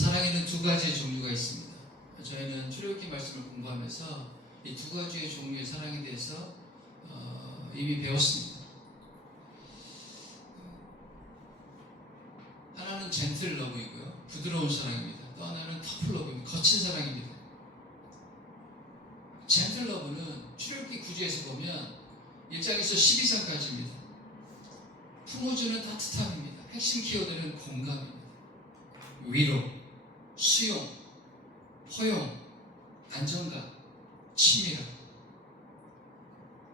사랑에는 두 가지의 종류가 있습니다. 저희는 출애굽기 말씀을 공부하면서 이 두 가지의 종류의 사랑에 대해서 이미 배웠습니다. 하나는 젠틀 러브이고요, 부드러운 사랑입니다. 또 하나는 터프 러브입니다. 거친 사랑입니다. 젠틀 러브는 출애굽기 9주에서 보면 1장에서 12장까지입니다. 품어주는 따뜻함입니다. 핵심 키워드는 공감입니다. 위로, 수용, 포용, 안정감, 친밀함,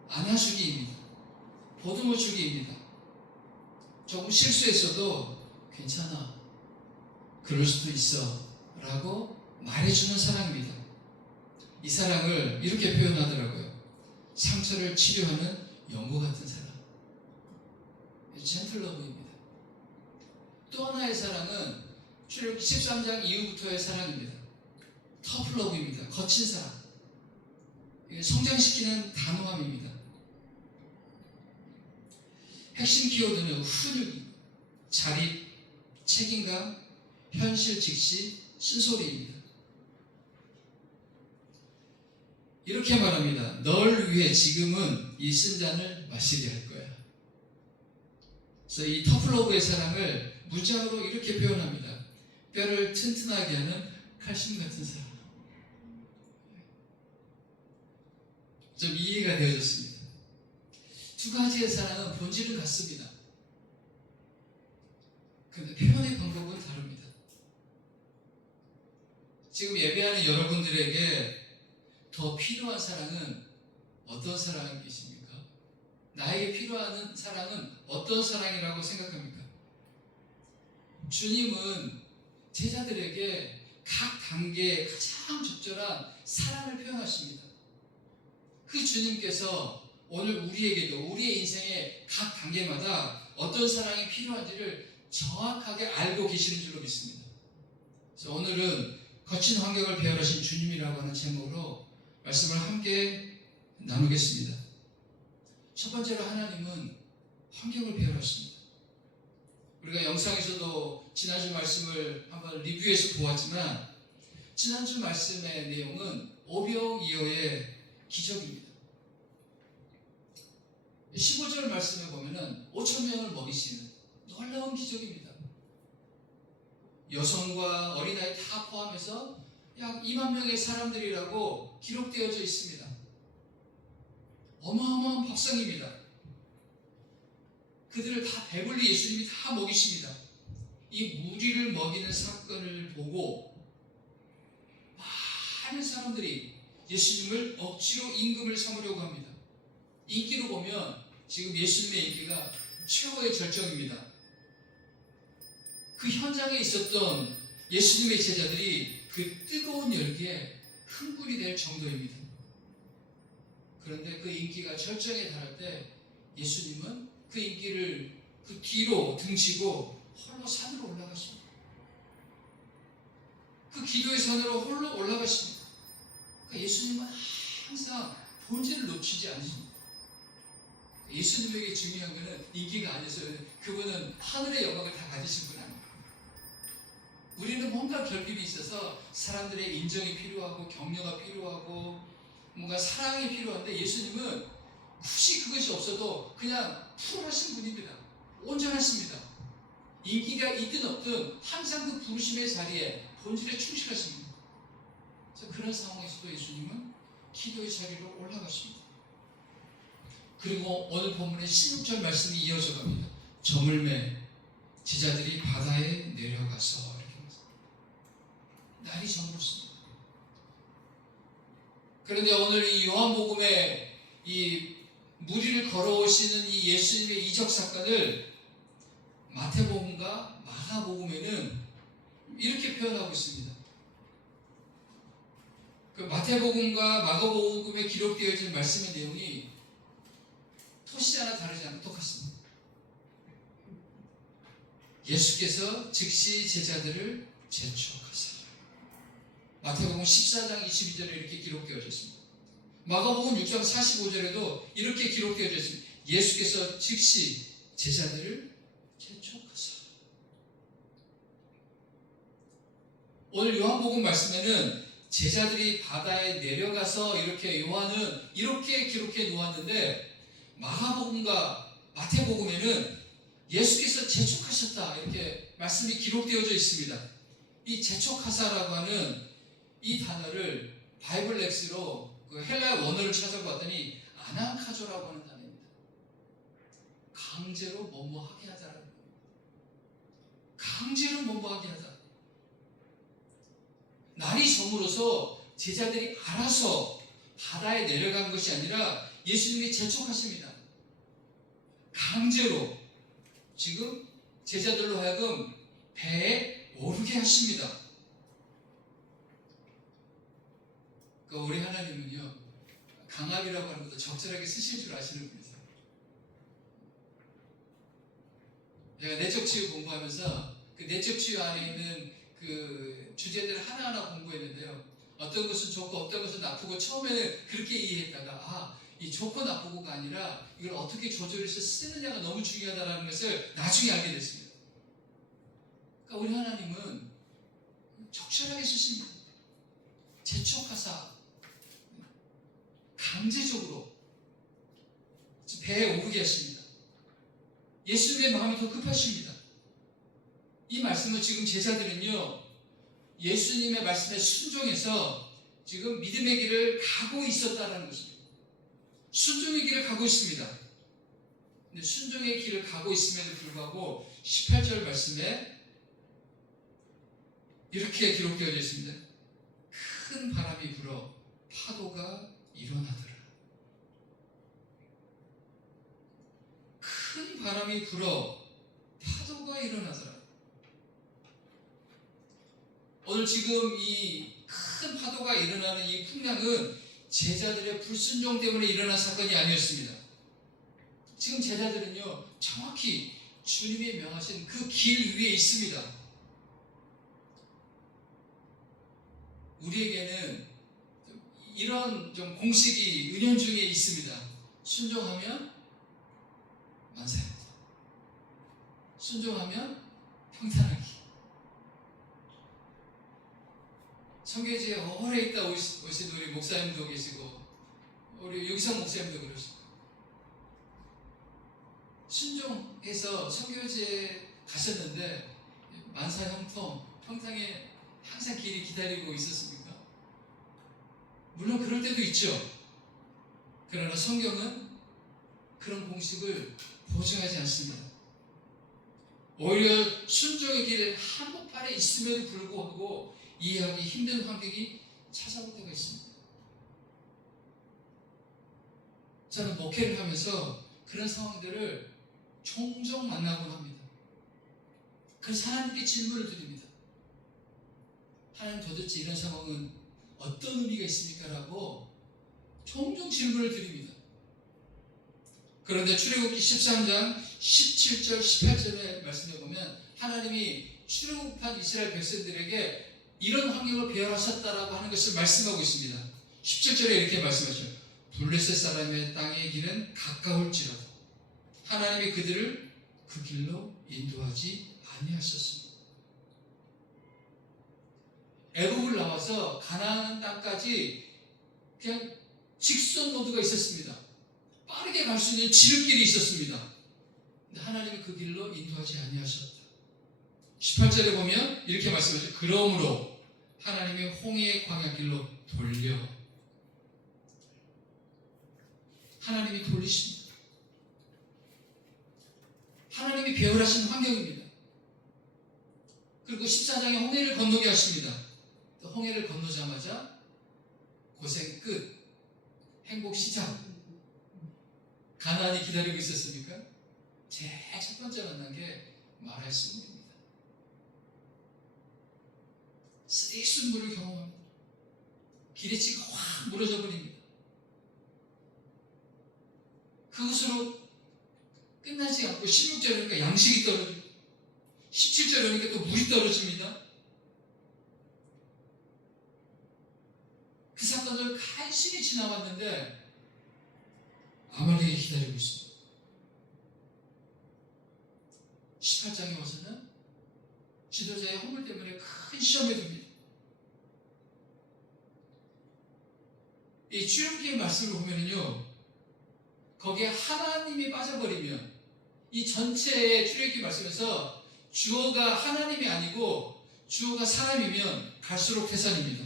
안아주기입니다. 보듬어주기입니다. 조금 실수했어도 괜찮아, 그럴 수도 있어 라고 말해주는 사랑입니다. 이 사랑을 이렇게 표현하더라고요. 상처를 치료하는 연고 같은 사랑, 젠틀 러브입니다. 또 하나의 사랑은 출애굽기 13장 이후부터의 사랑입니다. 터프 러브입니다. 거친 사랑, 성장시키는 단호함입니다. 핵심 키워드는 훈육, 자립, 책임감, 현실 직시, 쓴소리입니다. 이렇게 말합니다. 널 위해 지금은 이 쓴 잔을 마시게 할 거야. 그래서 이 터프러브의 사랑을 문장으로 이렇게 표현합니다. 뼈를 튼튼하게 하는 칼슘 같은 사랑. 좀 이해가 되어졌습니다. 두 가지의 사랑은 본질은 같습니다. 그런데 표현의 방법은 다릅니다. 지금 예배하는 여러분들에게 더 필요한 사랑은 어떤 사랑이 계십니까? 나에게 필요한 사랑은 어떤 사랑이라고 생각합니까? 주님은 제자들에게 각 단계에 가장 적절한 사랑을 표현하십니다. 그 주님께서 오늘 우리에게도 우리의 인생의 각 단계마다 어떤 사랑이 필요한지를 정확하게 알고 계시는 줄로 믿습니다. 그래서 오늘은 거친 환경을 배열하신 주님이라고 하는 제목으로 말씀을 함께 나누겠습니다. 첫 번째로 하나님은 환경을 배열하십니다. 우리가 영상에서도 지난주 말씀을 한번 리뷰해서 보았지만 지난주 말씀의 내용은 오병이어의 기적입니다. 15절 말씀에 보면은 5,000명을 먹이시는 놀라운 기적입니다. 여성과 어린아이 다 포함해서 약 2만 명의 사람들이라고 기록되어져 있습니다. 어마어마한 밥상입니다. 그들을 다 배불리 예수님이 다 먹이십니다. 이 무리를 먹이는 사건을 보고 많은 사람들이 예수님을 억지로 임금을 삼으려고 합니다. 인기로 보면 지금 예수님의 인기가 최고의 절정입니다. 그 현장에 있었던 예수님의 제자들이 그 뜨거운 열기에 흥분이 될 정도입니다. 그런데 그 인기가 절정에 달할 때 예수님은 그 인기를 그 뒤로 등지고 홀로 산으로 올라가십니다. 그 기도의 산으로 홀로 올라가십니다. 그러니까 예수님은 항상 본질을 놓치지 않으십니다. 예수님에게 중요한 것은 인기가 아니어서 그분은 하늘의 영광을 다 가지신 분 아닙니다. 우리는 뭔가 결핍이 있어서 사람들의 인정이 필요하고 격려가 필요하고 뭔가 사랑이 필요한데 예수님은 굳이 그것이 없어도 그냥 풀하신 분입니다. 온전하십니다. 인기가 있든 없든 항상 그 부르심의 자리에 본질에 충실하십니다. 그래서 그런 상황에서도 예수님은 기도의 자리로 올라가십니다. 그리고 오늘 본문의 16절 말씀이 이어져 갑니다. 저물매 제자들이 바다에 내려가서 이렇게 날이 저물었습니다. 그런데 오늘 이 요한복음에 이 무리를 걸어오시는 이 예수님의 이적 사건을 마태복음과 마가복음에는 이렇게 표현하고 있습니다. 그 마태복음과 마가복음에 기록되어진 말씀의 내용이 토시 하나 다르지 않고 똑같습니다. 예수께서 즉시 제자들을 재촉하사. 마태복음 14장 22절에 이렇게 기록되어져 있습니다. 마가복음 6장 45절에도 이렇게 기록되어져 있습니다. 예수께서 즉시 제자들을 재촉하사. 오늘 요한복음 말씀에는 제자들이 바다에 내려가서 이렇게 요한은 이렇게 기록해 놓았는데 마가복음과 마태복음에는 예수께서 재촉하셨다 이렇게 말씀이 기록되어져 있습니다. 이 재촉하사라고 하는 이 단어를 바이블 렉스로 그 헬라 원어를 찾아봤더니 아난카조라고 하는 단어입니다. 강제로 뭐뭐하게 하다라는 겁니다. 강제로 뭐뭐하게 하다. 날이 저물어서 제자들이 알아서 바다에 내려간 것이 아니라 예수님이 재촉하십니다. 강제로 지금 제자들로 하여금 배에 오르게 하십니다. 그러니까 우리 하나님은요, 강압이라고 하는 것도 적절하게 쓰실 줄 아시는 분이세요. 제가 내적 치유 공부하면서 그 내적 치유 안에 있는 그 주제들을 하나하나 공부했는데요. 어떤 것은 좋고 어떤 것은 나쁘고 처음에는 그렇게 이해했다가 이 좋고 나쁘고가 아니라 이걸 어떻게 조절해서 쓰느냐가 너무 중요하다는 것을 나중에 알게 됐습니다. 그러니까 우리 하나님은 적절하게 쓰십니다. 재촉하사 강제적으로 배에 오르게 하십니다. 예수님의 마음이 더 급하십니다. 이 말씀은 지금 제자들은요, 예수님의 말씀에 순종해서 지금 믿음의 길을 가고 있었다는 것입니다. 순종의 길을 가고 있습니다. 근데 순종의 길을 가고 있음에도 불구하고 18절 말씀에 이렇게 기록되어 있습니다. 큰 바람이 불어 파도가 일어나더라. 큰 바람이 불어 파도가 일어나더라. 오늘 지금 이 큰 파도가 일어나는 이 풍랑은 제자들의 불순종 때문에 일어난 사건이 아니었습니다. 지금 제자들은요, 정확히 주님이 명하신 그 길 위에 있습니다. 우리에게는 이런 좀 공식이 은연중에 있습니다. 순종하면 만사입니다. 순종하면 평탄하기. 청계지에 오래 있다 오신 우리 목사님도 계시고 우리 유기성 목사님도 그러시고 순종해서 청교지에 가셨는데 만사 형통 평상에 항상 길이 기다리고 있었습니까? 물론 그럴 때도 있죠. 그러나 성경은 그런 공식을 보증하지 않습니다. 오히려 순종의 길 한복판에 있음에도 불구하고 이해하기 힘든 환경이 찾아올 때가 있습니다. 저는 목회를 하면서 그런 상황들을 종종 만나곤 합니다. 그래서 하나님께 질문을 드립니다. 하나님, 도대체 이런 상황은 어떤 의미가 있습니까? 라고 종종 질문을 드립니다. 그런데 출애굽기 13장 17절 18절의 말씀에 보면 하나님이 출애굽한 이스라엘 백성들에게 이런 환경을 배열하셨다라고 하는 것을 말씀하고 있습니다. 17절에 이렇게 말씀하죠. 블레셋 사람의 땅의 길은 가까울지라도 하나님이 그들을 그 길로 인도하지 아니하셨습니다. 애굽을 나와서 가나안 땅까지 그냥 직선 로드가 있었습니다. 빠르게 갈 수 있는 지름길이 있었습니다. 근데 하나님이 그 길로 인도하지 아니하셨다. 18절에 보면 이렇게 말씀하죠. 그러므로 하나님이 홍해의 광야길로 돌려 하나님이 돌리십니다. 하나님이 배열하신 환경입니다. 그리고 14장에 홍해를 건너게 하십니다. 홍해를 건너자마자 고생 끝, 행복 시작. 가나안이 기다리고 있었습니까? 제일 첫 번째 만난 게 마라의 순물입니다. 쓰레기 물을 경험합니다. 기대치가 확 무너져 버립니다. 그것으로 끝나지 않고 16절이니까 양식이 떨어지고 17절이니까 또 물이 떨어집니다. 그 사건을 간신히 지나왔는데 아말렉이 기다리고 있습니다. 18장에 와서는 지도자의 허물 때문에 큰 시험에 듭니다. 이 출애굽기의 말씀을 보면은요, 거기에 하나님이 빠져버리면 이 전체의 출애굽기 말씀에서 주어가 하나님이 아니고 주어가 사람이면 갈수록 태산입니다.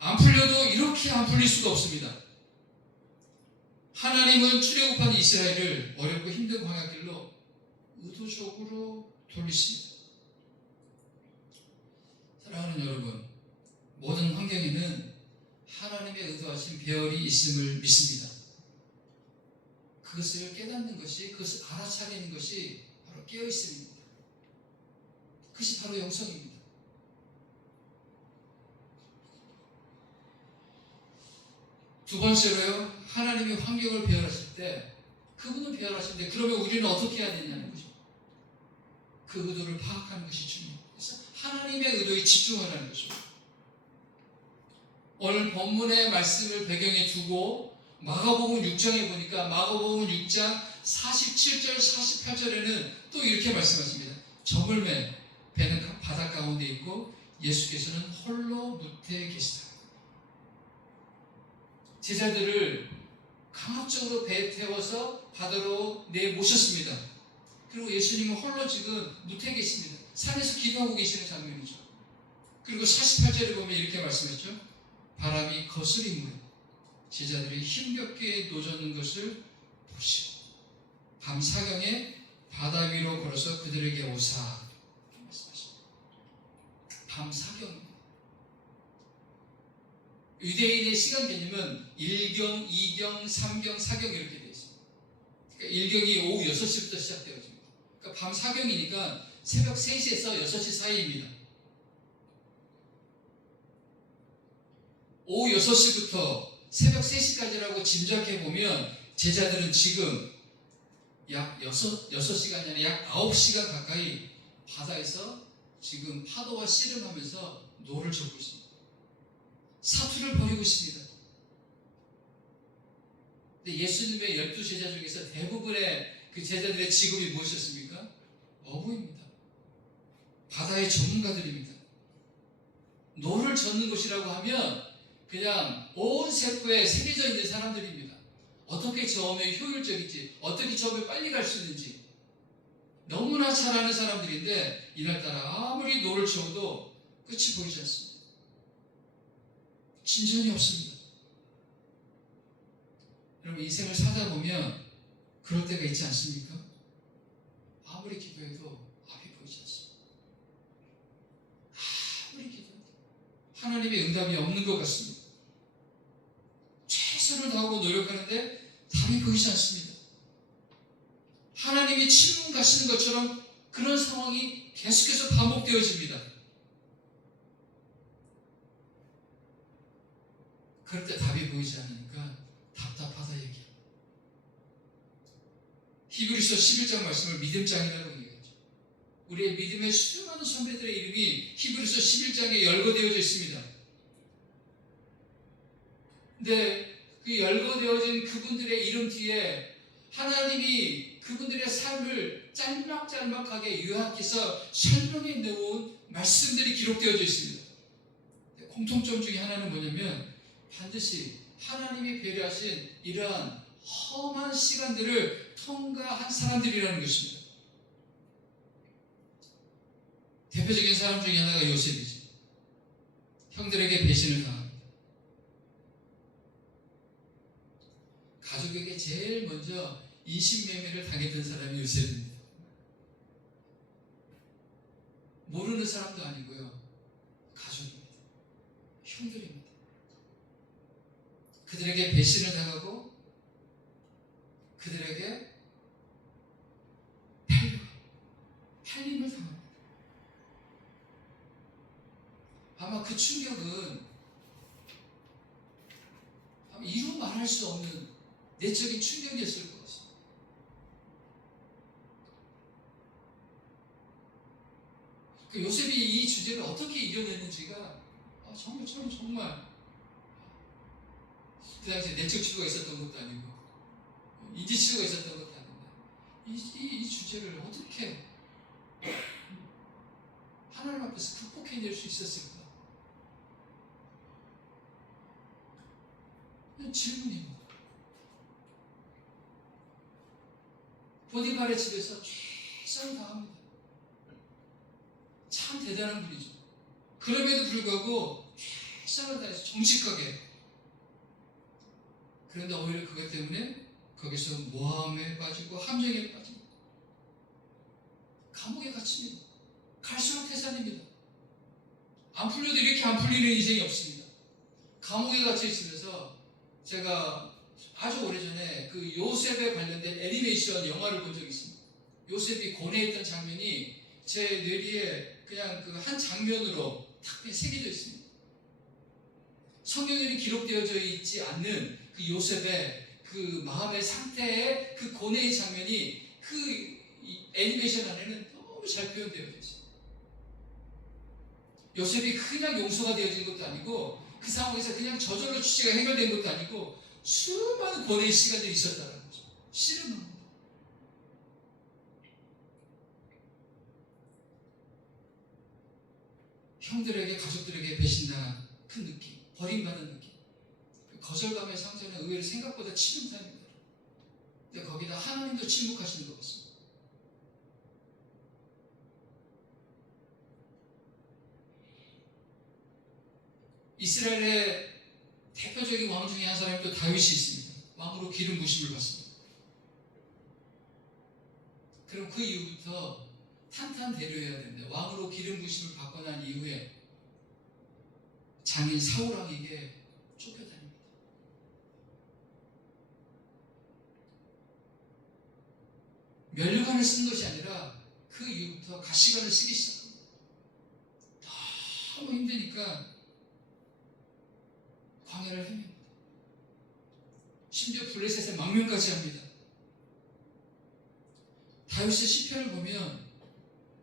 안 풀려도 이렇게 안 풀릴 수가 없습니다. 하나님은 출애굽한 이스라엘을 어렵고 힘든 광야길로 의도적으로 돌리십니다. 사랑하는 여러분, 모든 환경에는 하나님의 의도하신 배열이 있음을 믿습니다. 그것을 깨닫는 것이, 그것을 알아차리는 것이 바로 깨어있음입니다. 그것이 바로 영성입니다. 두 번째로요, 하나님이 환경을 배열하실 때, 그분은 배열하시는데 그러면 우리는 어떻게 해야 되냐는 거죠. 그 의도를 파악하는 것이 중요해요. 그래서 하나님의 의도에 집중하라는 거죠. 오늘 본문의 말씀을 배경에 두고 마가복음 6장에 보니까 마가복음 6장 47절 48절에는 또 이렇게 말씀하십니다. 저물매 배는 바다 가운데 있고 예수께서는 홀로 무태에 계시다. 제자들을 강압적으로 배에 태워서 바다로 내모셨습니다. 그리고 예수님은 홀로 지금 무태에 계십니다. 산에서 기도하고 계시는 장면이죠. 그리고 48절에 보면 이렇게 말씀했죠. 바람이 거스림으로 제자들이 힘겹게 노젓는 것을 보시고 밤 사경에 바다 위로 걸어서 그들에게 오사 말씀하십니다. 밤 사경입니다. 유대인의 시간 개념은 1경, 2경, 3경, 4경 이렇게 되어 있습니다. 그러니까 1경이 오후 6시부터 시작되어집니다. 그러니까 밤 사경이니까 새벽 3시에서 6시 사이입니다. 오후 6시부터 새벽 3시까지라고 짐작해보면 제자들은 지금 약 6시간이 아니라 약 9시간 가까이 바다에서 지금 파도와 씨름하면서 노를 젓고 있습니다. 사투를 벌이고 있습니다. 근데 예수님의 12제자 중에서 대부분의 그 제자들의 직업이 무엇이었습니까? 어부입니다. 바다의 전문가들입니다. 노를 젓는 곳이라고 하면 그냥 온 세포에 새겨져 있는 사람들입니다. 어떻게 저으면 효율적인지, 어떻게 저으면 빨리 갈 수 있는지 너무나 잘 아는 사람들인데 이날따라 아무리 노를 저어도 끝이 보이지 않습니다. 진전이 없습니다. 여러분, 인생을 살다 보면 그럴 때가 있지 않습니까? 아무리 기도해도 앞이 보이지 않습니다. 아무리 기도해도 하나님의 응답이 없는 것 같습니다. 최선을 다하고 노력하는데 답이 보이지 않습니다. 하나님이 침묵 가시는 것처럼 그런 상황이 계속해서 반복되어집니다. 그럴 때 답이 보이지 않으니까 답답하다 얘기해요. 히브리서 11장 말씀을 믿음장이라고 얘기하죠. 우리의 믿음의 수많은 선배들의 이름이 히브리서 11장에 열거되어져 있습니다. 근데 그 열거되어진 그분들의 이름 뒤에 하나님이 그분들의 삶을 짤막짤막하게 요약해서 설명해 놓은 말씀들이 기록되어져 있습니다. 공통점 중에 하나는 뭐냐면 반드시 하나님이 배려하신 이러한 험한 시간들을 통과한 사람들이라는 것입니다. 대표적인 사람 중에 하나가 요셉이지. 형들에게 배신을 당합니다. 가족에게 제일 먼저 인신매매를 당했던 사람이 요셉입니다. 모르는 사람도 아니고요. 가족입니다. 형들입니다. 그들에게 배신을 당하고 그들에게 팔림을 당합니다. 아마 그 충격은 아마 이루 말할 수 없는 내적인 충격이었을 것 같습니다. 그 요셉이 이 주제를 어떻게 이겨냈는지가 정말 그 당시에 내적 치료가 있었던 것도 아니고 인지 치료가 있었던 것도 아닌데 이 주제를 어떻게 하나님 앞에서 극복해낼 수 있었을까? 질문입니다. 보디발의 집에서 최선을 다합니다. 참 대단한 분이죠. 그럼에도 불구하고 최선을 다해서 정직하게. 그런데 오히려 그것 때문에 거기서 모함에 빠지고 함정에 빠지고 감옥에 갇힙니다. 갈수록 태산입니다. 안 풀려도 이렇게 안 풀리는 인생이 없습니다. 감옥에 갇혀 있으면서 제가 아주 오래전에 그 요셉에 관련된 애니메이션 영화를 본 적이 있습니다. 요셉이 고뇌에 있던 장면이 제 뇌리에 그냥 그 한 장면으로 탁 새겨져 있습니다. 성경에는 기록되어져 있지 않는 그 요셉의 그 마음의 상태의 그 고뇌의 장면이 그 애니메이션 안에는 너무 잘 표현되어 있어요. 요셉이 그냥 용서가 되어진 것도 아니고 그 상황에서 그냥 저절로 취재가 해결된 것도 아니고 수많은 고뇌의 시간들이 있었다는 거죠. 씨름합니다. 형들에게 가족들에게 배신당한 큰 느낌, 버림받은 느낌, 거절감의 상태는 의외로 생각보다 치명타입니다. 근데 거기다 하나님도 침묵하시는 것 같습니다. 이스라엘의 대표적인 왕 중에 한 사람이 또 다윗이 있습니다. 왕으로 기름 부심을 받습니다. 그럼 그 이후부터 탄탄대로해야 되는데 왕으로 기름 부심을 받고 난 이후에 장인 사울왕에게 쫓겨다닙니다. 면류관을 쓴 것이 아니라 그 이후부터 가시관을 쓰기 시작합니다. 너무 힘드니까 광야를 헤맵니다. 심지어 블레셋의 망명까지 합니다. 다윗의 시편을 보면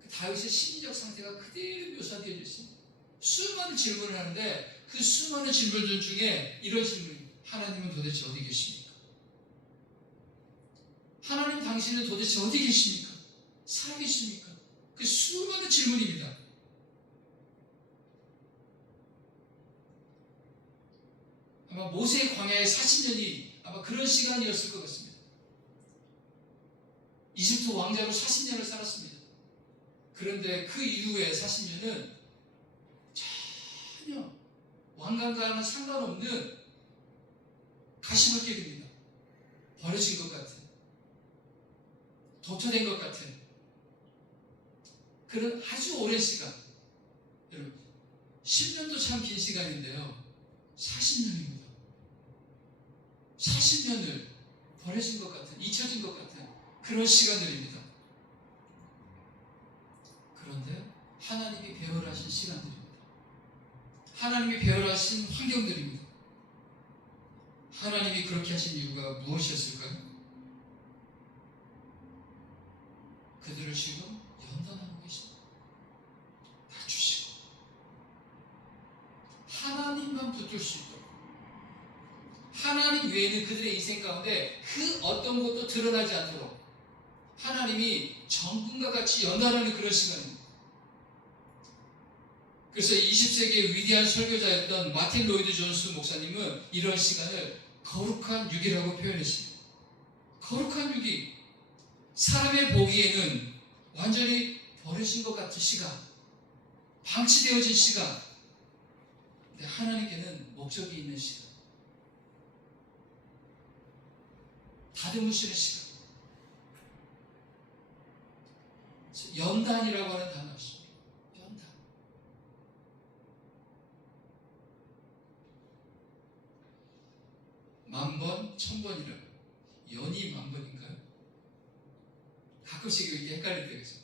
그 다윗의 심리적 상태가 그대로 묘사되어 있습니다. 수많은 질문을 하는데 그 수많은 질문들 중에 이런 질문입니다. 하나님은 도대체 어디 계십니까? 하나님 당신은 도대체 어디 계십니까? 살아계십니까? 그 수많은 질문입니다. 아마 모세의 광야의 40년이 아마 그런 시간이었을 것 같습니다. 이집트 왕자로 40년을 살았습니다. 그런데 그 이후에 40년은 전혀 왕관과는 상관없는 가시밭길입니다. 버려진 것 같은, 도처된 것 같은 그런 아주 오랜 시간. 여러분 10년도 참 긴 시간인데요. 40년입니다. 40년을 버려진 것 같은, 잊혀진 것 같은 그런 시간들입니다. 그런데 하나님이 배열하신 시간들입니다. 하나님이 배열하신 환경들입니다. 하나님이 그렇게 하신 이유가 무엇이었을까요? 그들을 지금 연단하고 계십니다. 낮추시고 하나님만 붙들 수 있도록, 하나님 외에는 그들의 인생 가운데 그 어떤 것도 드러나지 않도록 하나님이 정금과 같이 연단하는 그런 시간입니다. 그래서 20세기의 위대한 설교자였던 마틴 로이드 존스 목사님은 이런 시간을 거룩한 유기라고 표현했습니다. 거룩한 유기, 사람의 보기에는 완전히 버려진 것 같은 시간, 방치되어진 시간, 근데 하나님께는 목적이 있는 시간, 다듬으시는 시간, 연단이라고 하는 단어가 있습니다. 연단. 만번, 천번이라고. 연이 만번인가요? 가끔씩 이렇게 헷갈릴 때가 있어요.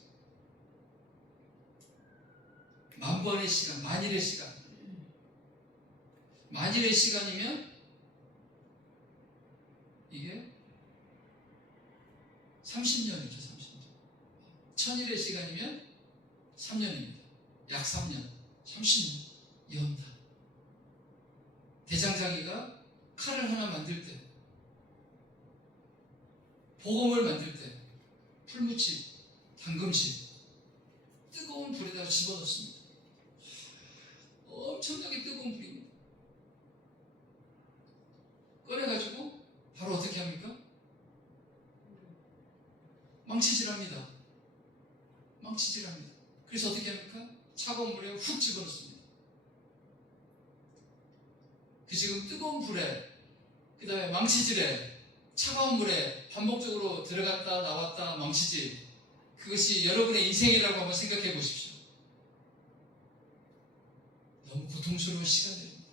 만번의 시간, 만일의 시간. 만일의 시간이면 이게 30년이죠, 30년. 천일의 시간이면 3년입니다. 약 3년, 30년. 연단. 대장장이가 칼을 하나 만들 때, 보검을 만들 때, 풀무치, 당금치, 뜨거운 불에다가 집어넣습니다. 엄청나게 뜨거운 불입니다. 꺼내가지고 바로 어떻게 합니까? 망치질합니다. 망치질합니다. 그래서 어떻게 합니까? 차가운 물에 훅 집어넣습니다. 그 지금 뜨거운 불에, 그 다음에 망치질에, 차가운 물에 반복적으로 들어갔다 나왔다 망치질, 그것이 여러분의 인생이라고 한번 생각해 보십시오. 너무 고통스러운 시간들입니다.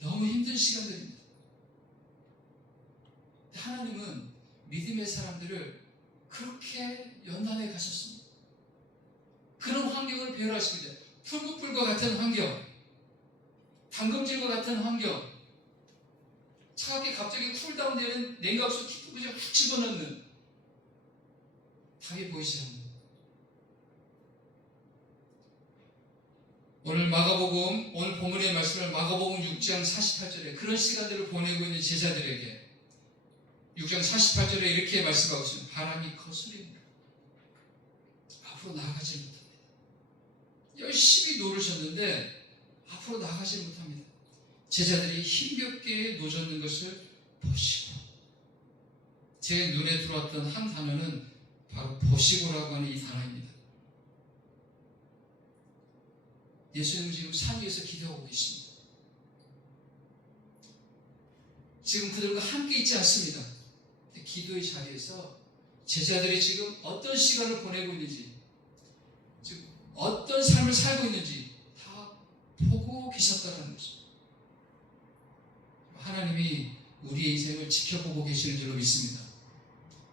너무 힘든 시간들입니다. 하나님은 믿음의 사람들을 그렇게 연단해 가셨습니다. 그런 환경을 배려하십니다. 풀무불과 같은 환경, 담금질과 같은 환경, 차갑게 갑자기 쿨다운되는 냉각수 킥부지를 훅 집어넣는, 답이 보이지 않는, 오늘 마가복음, 오늘 본문의 말씀을 마가복음 6장 48절에 그런 시간들을 보내고 있는 제자들에게 6장 48절에 이렇게 말씀하고 있습니다. 바람이 거스립니다. 앞으로 나아가지 못합니다. 열심히 노르셨는데 앞으로 나아가지 못합니다. 제자들이 힘겹게 노젓는 것을 보시고, 제 눈에 들어왔던 한 단어는 바로 보시고라고 하는 이 단어입니다. 예수님은 지금 산 위에서 기도하고 계십니다. 지금 그들과 함께 있지 않습니다. 기도의 자리에서 제자들이 지금 어떤 시간을 보내고 있는지, 지금 어떤 삶을 살고 있는지 다 보고 계셨다는 것입니다. 하나님이 우리의 인생을 지켜보고 계시는 줄로 믿습니다.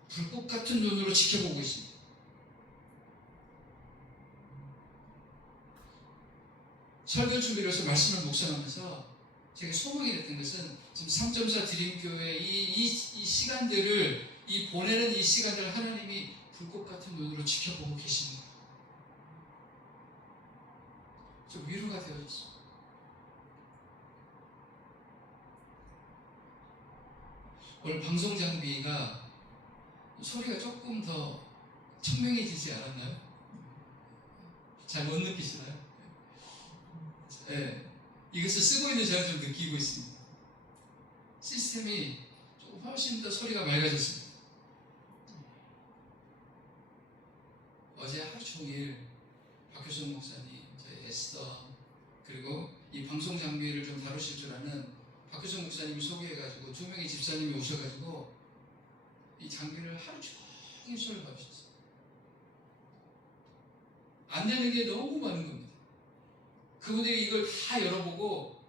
불꽃 같은 눈으로 지켜보고 있습니다. 설교 준비를 해서 말씀을 묵상하면서 제가 소망이 됐던 것은 지금 3.4 드림교회 이 시간들을, 이 보내는 이 시간들을 하나님이 불꽃 같은 눈으로 지켜보고 계십니다. 좀 위로가 되어졌습니다. 오늘 방송 장비가 소리가 조금 더 청명해지지 않았나요? 잘 못 느끼시나요? 네, 이것을 쓰고 있는 제가 좀 느끼고 있습니다. 시스템이 좀 훨씬 더 소리가 맑아졌습니다. 어제 하루 종일 박효성 목사님, 저희 에스더, 그리고 이 방송 장비를 좀 다루실 줄 아는 박효성 목사님이 소개해가지고 2명의 집사님이 오셔가지고 이 장비를 하루 종일 소리를 봐주셨어요. 안 되는 게 너무 많은 겁니다. 그분들이 이걸 다 열어보고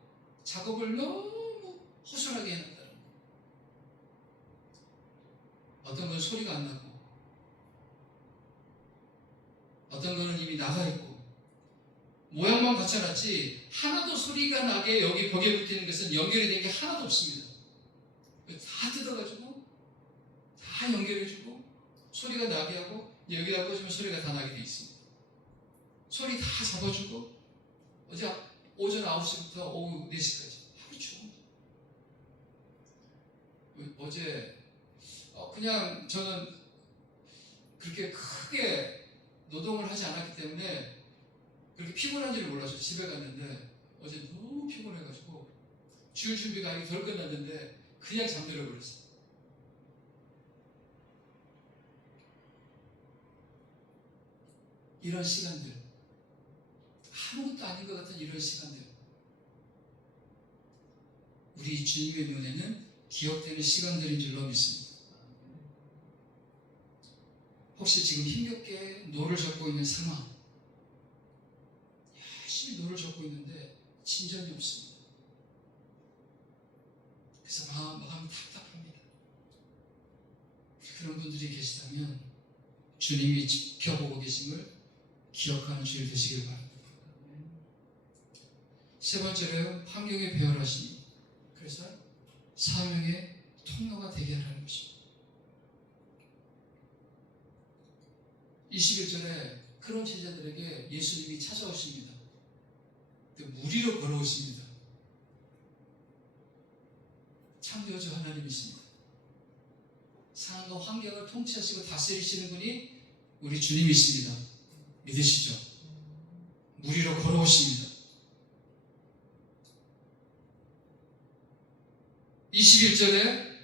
작업을 너무 허술하게 해놨다는 거예요. 어떤 건 소리가 안 나고, 어떤 거는 이미 나가 있고, 모양만 갖춰놨지 하나도 소리가 나게 여기 벽에 붙이는 것은 연결이 된 게 하나도 없습니다. 다 뜯어가지고 다 연결해주고 소리가 나게 하고, 여기다 꽂으면 소리가 다 나게 돼 있습니다. 소리 다 잡아주고, 어제 오전 9시부터 오후 4시까지 하루 종일. 어제 그냥 저는 그렇게 크게 노동을 하지 않았기 때문에 그렇게 피곤한지를 몰라서 집에 갔는데 어제 너무 피곤해가지고 줄 준비가 아직 덜 끝났는데 그냥 잠들어 버렸어요. 이런 시간들, 아무것도 아닌 것 같은 이런 시간들, 우리 주님의 눈에는 기억되는 시간들인 줄로 믿습니다. 혹시 지금 힘겹게 노를 젓고 있는 상황, 열심히 노를 젓고 있는데 진전이 없습니다. 그래서 마음이 답답합니다. 그런 분들이 계시다면 주님이 지켜보고 계심을 기억하는 주일 되시길 바랍니다. 세 번째로 환경에 배열하시니, 그래서 사명의 통로가 되게 하라는 것입니다. 21절에 그런 제자들에게 예수님이 찾아오십니다. 무리로 걸어오십니다. 창조주 하나님이십니다. 상황과 환경을 통치하시고 다스리시는 분이 우리 주님이십니다. 믿으시죠? 무리로 걸어오십니다. 21절에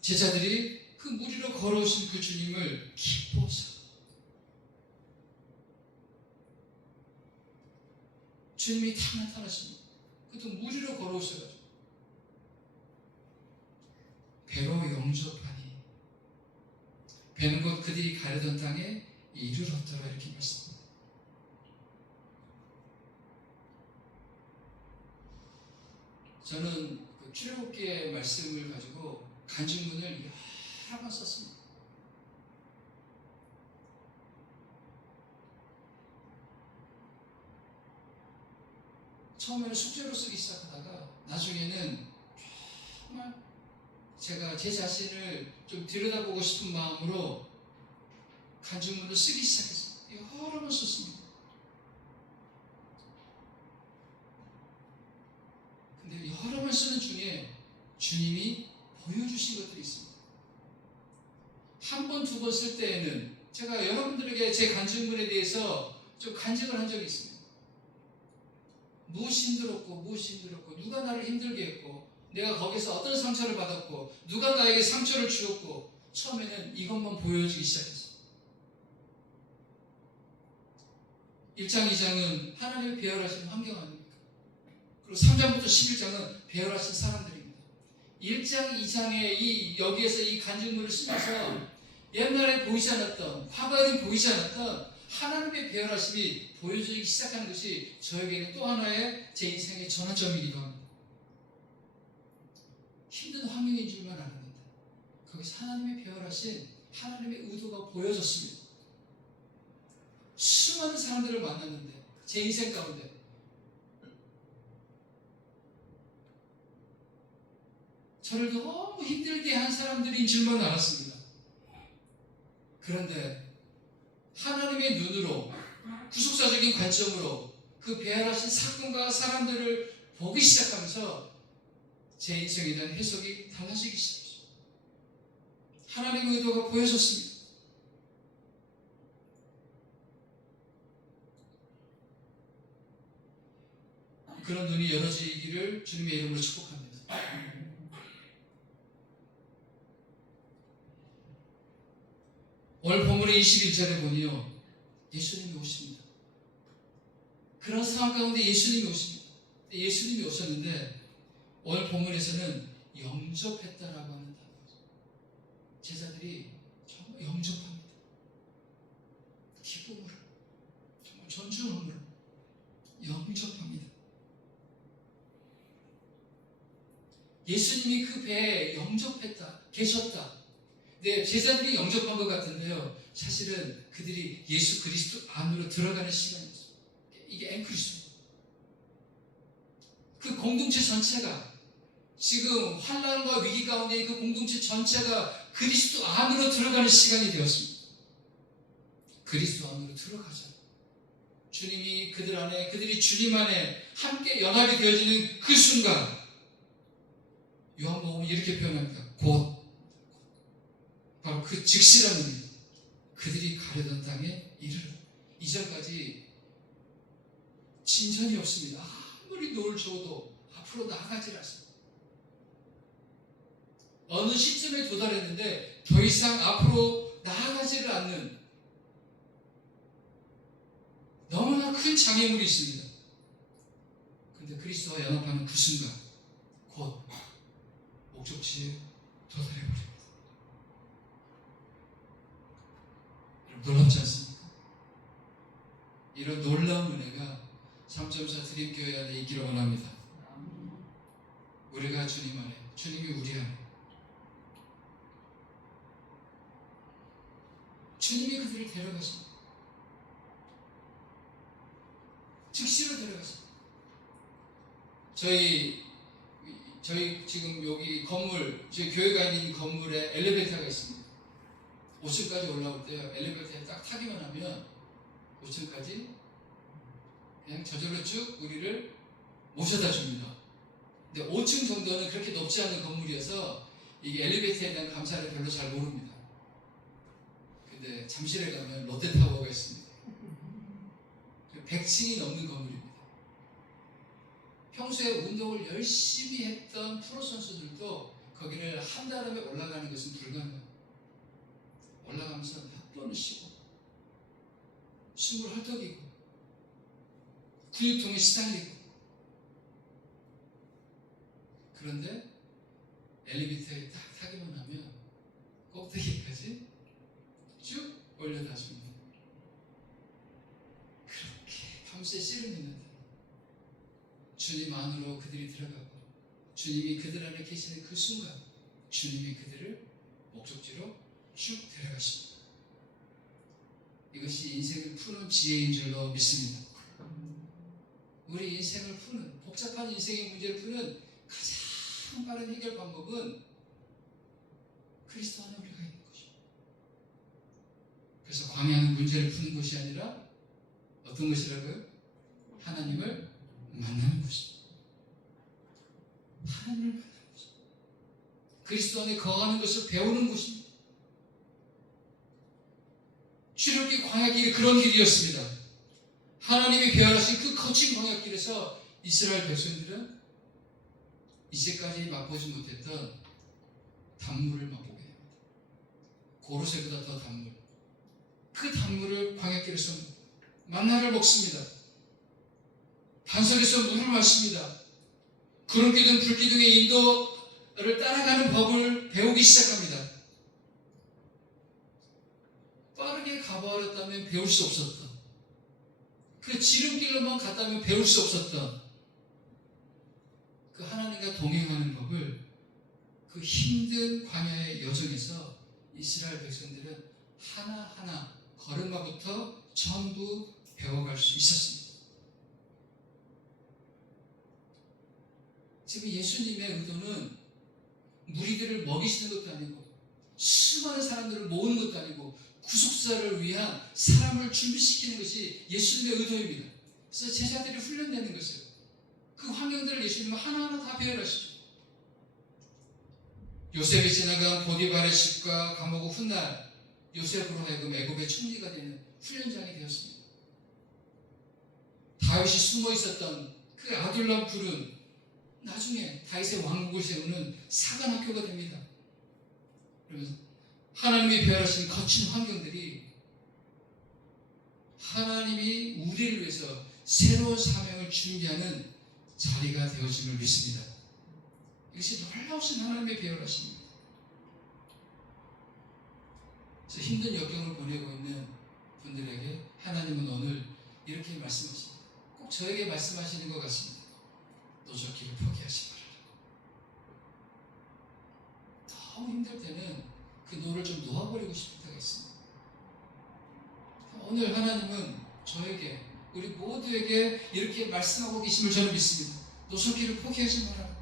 제자들이 그 물 위로 걸어오신 그 주님을 기뻐서, 주님이 탁 나타나십니다. 그것도 물 위로 걸어오셔가지고 배로 영접하니 배는 곧 그들이 가려던 땅에 이르렀더라, 이렇게 말씀합니다. 저는 그 출애굽기의 말씀을 가지고 간증문을 여러 번 썼습니다. 처음에는 숙제로 쓰기 시작하다가 나중에는 정말 제가 제 자신을 좀 들여다보고 싶은 마음으로 간증문을 쓰기 시작했어요. 여러 번 썼습니다. 근데 여러 번 쓰는 중에 주님이 보여주신 것들이 있습니다. 한 번, 두 번 쓸 때에는 제가 여러분들에게 제 간증문에 대해서 좀 간증을 한 적이 있습니다. 무엇이 힘들었고 누가 나를 힘들게 했고 내가 거기서 어떤 상처를 받았고 누가 나에게 상처를 주었고, 처음에는 이것만 보여주기 시작했어요. 1장, 2장은 하나님의 배열하신 환경 아닙니까? 그리고 3장부터 11장은 배열하신 사람들입니다. 1장, 2장에 여기에서 이 간증문을 쓰면서 옛날에 보이지 않았던, 과거에는 보이지 않았던 하나님의 배열하심이 보여지기 시작하는 것이 저에게는 또 하나의 제 인생의 전환점이기도 합니다. 힘든 환경인 줄만 알았는데 거기서 하나님의 배열하신 하나님의 의도가 보여졌습니다. 수많은 사람들을 만났는데 제 인생 가운데 저를 너무 힘들게 한 사람들인 줄만 알았습니다. 그런데 하나님의 눈으로, 구속사적인 관점으로 그 배열하신 사건과 사람들을 보기 시작하면서 제 인생에 대한 해석이 달라지기 시작했어요. 하나님의 의도가 보여졌습니다. 그런 눈이 열어지기를 주님의 이름으로 축복합니다. 오늘 본문의 21절에 보니요, 예수님이 오십니다. 그런 상황 가운데 예수님이 오십니다. 예수님이 오셨는데 오늘 본문에서는 영접했다라고 하는 단어죠. 제자들이 정말 영접합니다. 기쁨으로, 정말 존중함으로 영접합니다. 예수님이 그 배에 영접했다, 계셨다. 네, 제자들이 영접한 것 같은데요, 사실은 그들이 예수 그리스도 안으로 들어가는 시간이었어요. 이게 앵크리스입니다. 그 공동체 전체가, 지금 환난과 위기 가운데 그 공동체 전체가 그리스도 안으로 들어가는 시간이 되었습니다. 그리스도 안으로 들어가자. 주님이 그들 안에, 그들이 주님 안에 함께 연합이 되어지는 그 순간, 요한복음은 이렇게 표현합니다. 곧, 바로 그 즉시라는 의미. 그들이 가려던 땅에 이르러. 이전까지 진전이 없습니다. 아무리 노를 줘도 앞으로 나아가지 않습니다. 어느 시점에 도달했는데 더 이상 앞으로 나아가지를 않는 너무나 큰 장애물이 있습니다. 그런데 그리스도와 연합하는 그 순간 곧 목적지에 도달해버립니다. 놀랍지 않습니까? 이런 놀라운 은혜가 3.4 드림교회 안에 있기를 원합니다. 우리가 주님 안에, 주님이 우리 안에, 주님이 그들을 데려가십니다. 즉시로 데려가십니다. 저희 지금 여기 건물, 저희 교회가 있는 건물에 엘리베이터가 있습니다. 5층까지 올라올 때요, 엘리베이터에 딱 타기만 하면 5층까지 그냥 저절로 쭉 우리를 모셔다 줍니다. 근데 5층 정도는 그렇게 높지 않은 건물이어서 이게 엘리베이터에 대한 감사를 별로 잘 모릅니다. 근데 잠실에 가면 롯데타워가 있습니다. 100층이 넘는 건물입니다. 평소에 운동을 열심히 했던 프로 선수들도 거기를 한 달에 올라가는 것은 불가능합니다. 올라가면서 몇 번을 쉬고 숨을 헐떡이고 근육통에 시달리고, 그런데 엘리베이터에 딱 타기만 하면 꼭대기까지 쭉 올려다 줍니다. 그렇게 밤새 씨름했는데 주님 안으로 그들이 들어가고 주님이 그들 안에 계시는 그 순간 주님이 그들을 목적지로 쭉 데려가십니다. 이것이 인생을 푸는 지혜인 줄로 믿습니다. 우리 인생을 푸는, 복잡한 인생의 문제를 푸는 가장 빠른 해결 방법은 그리스도 안에 우리가 있는 것입니다. 그래서 광야는 문제를 푸는 것이 아니라 어떤 것이라고요? 하나님을 만나는 것입니다. 하나님을 만나는 것입니다. 그리스도 안에 거하는 것을 배우는 것입니다. 출애굽기 광야길이 그런 길이었습니다. 하나님이 배열하신 그 거친 광야길에서 이스라엘 백성들은 이제까지 맛보지 못했던 단물을 맛보게 됩니다. 고로쇠보다 더 단물. 그 단물을 광야길에서 만나를 먹습니다. 반석에서 물을 마십니다. 구름기둥 불기둥의 인도를 따라가는 법을 배우기 시작합니다. 빠르게 가버렸다면 배울 수 없었던, 그 지름길로만 갔다면 배울 수 없었던 그 하나님과 동행하는 법을 그 힘든 광야의 여정에서 이스라엘 백성들은 하나하나 걸음마부터 전부 배워갈 수 있었습니다. 지금 예수님의 의도는 무리들을 먹이시는 것도 아니고 수많은 사람들을 모으는 것도 아니고 구속사를 위한 사람을 준비시키는 것이 예수님의 의도입니다. 그래서 제자들이 훈련되는 것이에요. 그 환경들을 예수님은 하나하나 다 배열하시죠. 요셉이 지나간 보디발의 집과 감옥 훗날 요셉으로 하여금 애굽의 총리가 되는 훈련장이 되었습니다. 다윗이 숨어 있었던 그 아둘람 굴은 나중에 다윗의 왕국을 세우는 사관학교가 됩니다. 그러면서 하나님이 배열하신 거친 환경들이 하나님이 우리를 위해서 새로운 사명을 준비하는 자리가 되어짐을 믿습니다. 이것이 놀라우신 하나님의 배열하십니다. 그래서 힘든 역경을 보내고 있는 분들에게 하나님은 오늘 이렇게 말씀하십니다. 꼭 저에게 말씀하시는 것 같습니다. 노젓기를 포기하지 말아라. 너무 힘들 때는 그 노를 좀 놓아버리고 싶을 때가 있습니다. 오늘 하나님은 저에게, 우리 모두에게 이렇게 말씀하고 계심을 저는 믿습니다. 노젓기를 포기하지 말아라.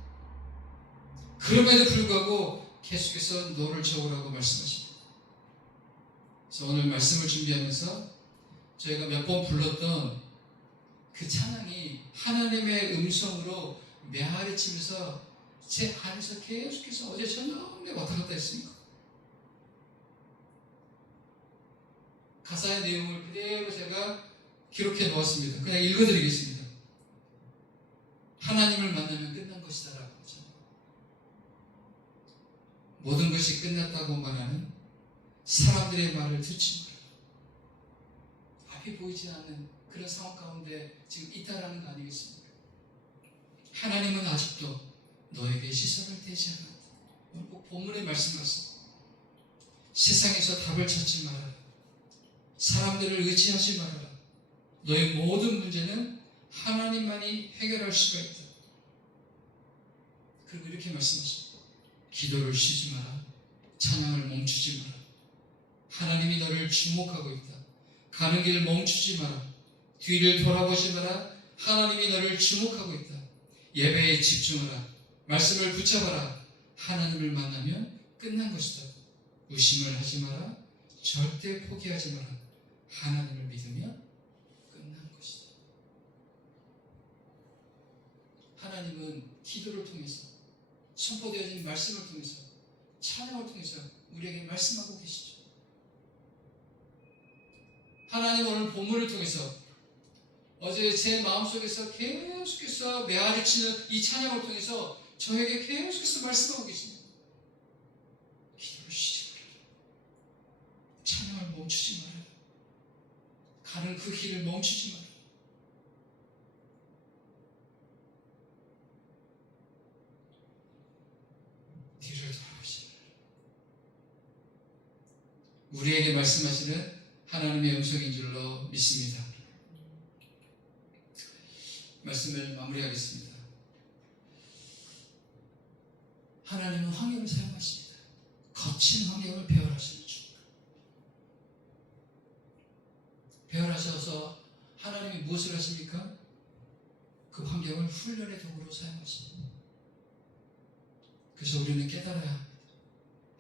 그럼에도 불구하고 계속해서 노를 저으라고 말씀하십니다. 그래서 오늘 말씀을 준비하면서 저희가 몇 번 불렀던 그 찬양이 하나님의 음성으로 메아리치면서 제 안에서 계속해서 어제 저녁 내 왔다 갔다 했습니다. 가사의 내용을 그대로 제가 기록해 놓았습니다. 그냥 읽어드리겠습니다. 하나님을 만나면 끝난 것이다 라고 하죠. 모든 것이 끝났다고 말하는 사람들의 말을 듣지 마라. 앞이 보이지 않는 그런 상황 가운데 지금 있다라는 거 아니겠습니까? 하나님은 아직도 너에게 시선을 떼지 않았다. 오늘 꼭 본문의 말씀 같습니다. 세상에서 답을 찾지 말아라. 사람들을 의지하지 말아라. 너의 모든 문제는 하나님만이 해결할 수가 있다. 그리고 이렇게 말씀하십니다. 기도를 쉬지 마라. 찬양을 멈추지 마라. 하나님이 너를 주목하고 있다. 가는 길 멈추지 마라. 뒤를 돌아보지 마라. 하나님이 너를 주목하고 있다. 예배에 집중하라. 말씀을 붙잡아라. 하나님을 만나면 끝난 것이다. 의심을 하지 마라. 절대 포기하지 마라. 하나님을 믿으면 끝난 것이다. 하나님은 기도를 통해서, 선포되어진 말씀을 통해서, 찬양을 통해서 우리에게 말씀하고 계시죠. 하나님 오늘 본문을 통해서 어제 제 마음속에서 계속해서 메아리치는 이 찬양을 통해서 저에게 계속해서 말씀하고 계십니다. 가는 그 길을 멈추지 마라. 뒤를 돌아보지 마라. 우리에게 말씀하시는 하나님의 음성인 줄로 믿습니다. 말씀을 마무리하겠습니다. 하나님은 환경을 사용하십니다. 거친 환경을 배열하시는 주. 배열하셔서 하나님이 무엇을 하십니까? 그 환경을 훈련의 도구로 사용하십니다. 그래서 우리는 깨달아야 합니다.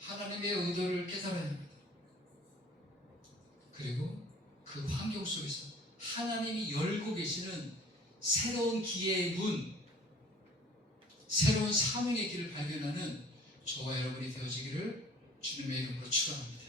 하나님의 의도를 깨달아야 합니다. 그리고 그 환경 속에서 하나님이 열고 계시는 새로운 기회의 문, 새로운 사명의 길을 발견하는 저와 여러분이 되어지기를 주님의 이름으로 축원합니다.